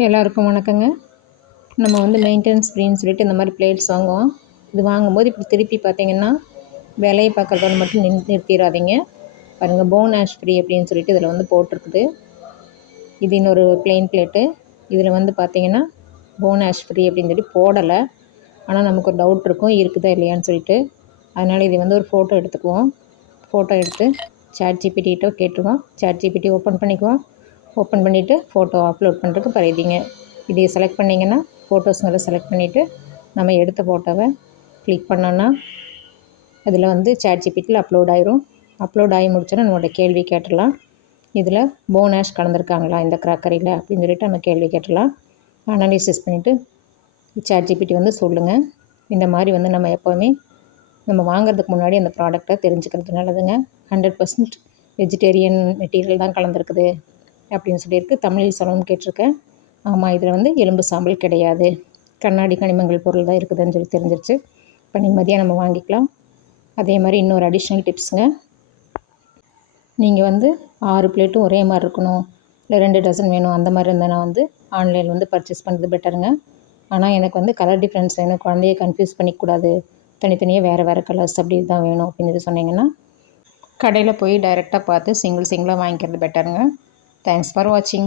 எல்லாருக்கும் வணக்கங்க. நம்ம வந்து மெயின்டெனன்ஸ் ஃப்ரீன்னு சொல்லிட்டு இந்த மாதிரி பிளேட்ஸ் வாங்குவோம். இது வாங்கும்போது இப்படி திருப்பி பார்த்தீங்கன்னா, விலைய பார்க்குறதோட மட்டும் நிறுத்திடாதீங்க. பாருங்கள், போன் ஆஷ் ஃப்ரீ அப்படின்னு சொல்லிட்டு இதில் வந்து போட்டிருக்குது. இது இன்னொரு பிளெயின் பிளேட்டு. இதில் வந்து பார்த்தீங்கன்னா, போன் ஆஷ் ஃப்ரீ அப்படின்னு சொல்லி போடலை. ஆனால் நமக்கு ஒரு டவுட் இருக்கும், இருக்குதா இல்லையான்னு சொல்லிட்டு. அதனால் இதை வந்து ஒரு ஃபோட்டோ எடுத்துக்குவோம். ஃபோட்டோ எடுத்து ChatGPT கேட்டுருவோம். ChatGPT ஓப்பன் பண்ணிக்குவோம். ஓப்பன் பண்ணிவிட்டு ஃபோட்டோ அப்லோட் பண்ணுறதுக்கு பரிதிங்க. இதை செலக்ட் பண்ணிங்கன்னா ஃபோட்டோஸ் நல்லா செலக்ட் பண்ணிவிட்டு நம்ம எடுத்த ஃபோட்டோவை கிளிக் பண்ணோன்னா அதில் வந்து ChatGPTயில் அப்லோட் ஆயிரும். அப்லோட் ஆகி முடிச்சோன்னா நம்மளோட கேள்வி கேட்டுடலாம். இதில் போன் ஆஷ் கலந்துருக்காங்களா இந்த க்ராக்கரியில் அப்படின்னு சொல்லிட்டு நம்ம கேள்வி கேட்டுடலாம். அனாலிசிஸ் பண்ணிவிட்டு ChatGPT வந்து சொல்லுங்கள். இந்த மாதிரி வந்து நம்ம எப்போவுமே நம்ம வாங்குறதுக்கு முன்னாடி அந்த ப்ராடக்டை தெரிஞ்சுக்கிறது நல்லதுங்க. 100% வெஜிடேரியன் மெட்டீரியல் தான் கலந்துருக்குது அப்படின்னு சொல்லியிருக்கு. தமிழில் சொல்லணும்னு கேட்டிருக்கேன். ஆமாம், இதில் வந்து எலும்பு சாம்பல் கிடையாது, கண்ணாடி கனிமங்கள் பொருள் தான் இருக்குதுன்னு சொல்லி தெரிஞ்சிருச்சு. இப்போ நிம்மதியாக நம்ம வாங்கிக்கலாம். அதே மாதிரி இன்னொரு அடிஷ்னல் டிப்ஸுங்க. நீங்கள் வந்து 6 பிளேட்டும் ஒரே மாதிரி இருக்கணும், இல்லை 2 டசன் வேணும், அந்த மாதிரி இருந்தால் நான் வந்து ஆன்லைனில் வந்து பர்ச்சேஸ் பண்ணுறது பெட்டருங்க. ஆனால் எனக்கு வந்து கலர் டிஃப்ரென்ஸ் வேணும், குழந்தைய கன்ஃபியூஸ் பண்ணிக்கூடாது, தனித்தனியாக வேறு வேறு கலர்ஸ் அப்படி தான் வேணும் அப்படின்னு சொல்லி சொன்னீங்கன்னா கடையில் போய் டைரெக்டாக பார்த்து சிங்கிளாக வாங்கிக்கிறது பெட்டருங்க. தேங்க்ஸ் ஃபார் வாட்சிங்.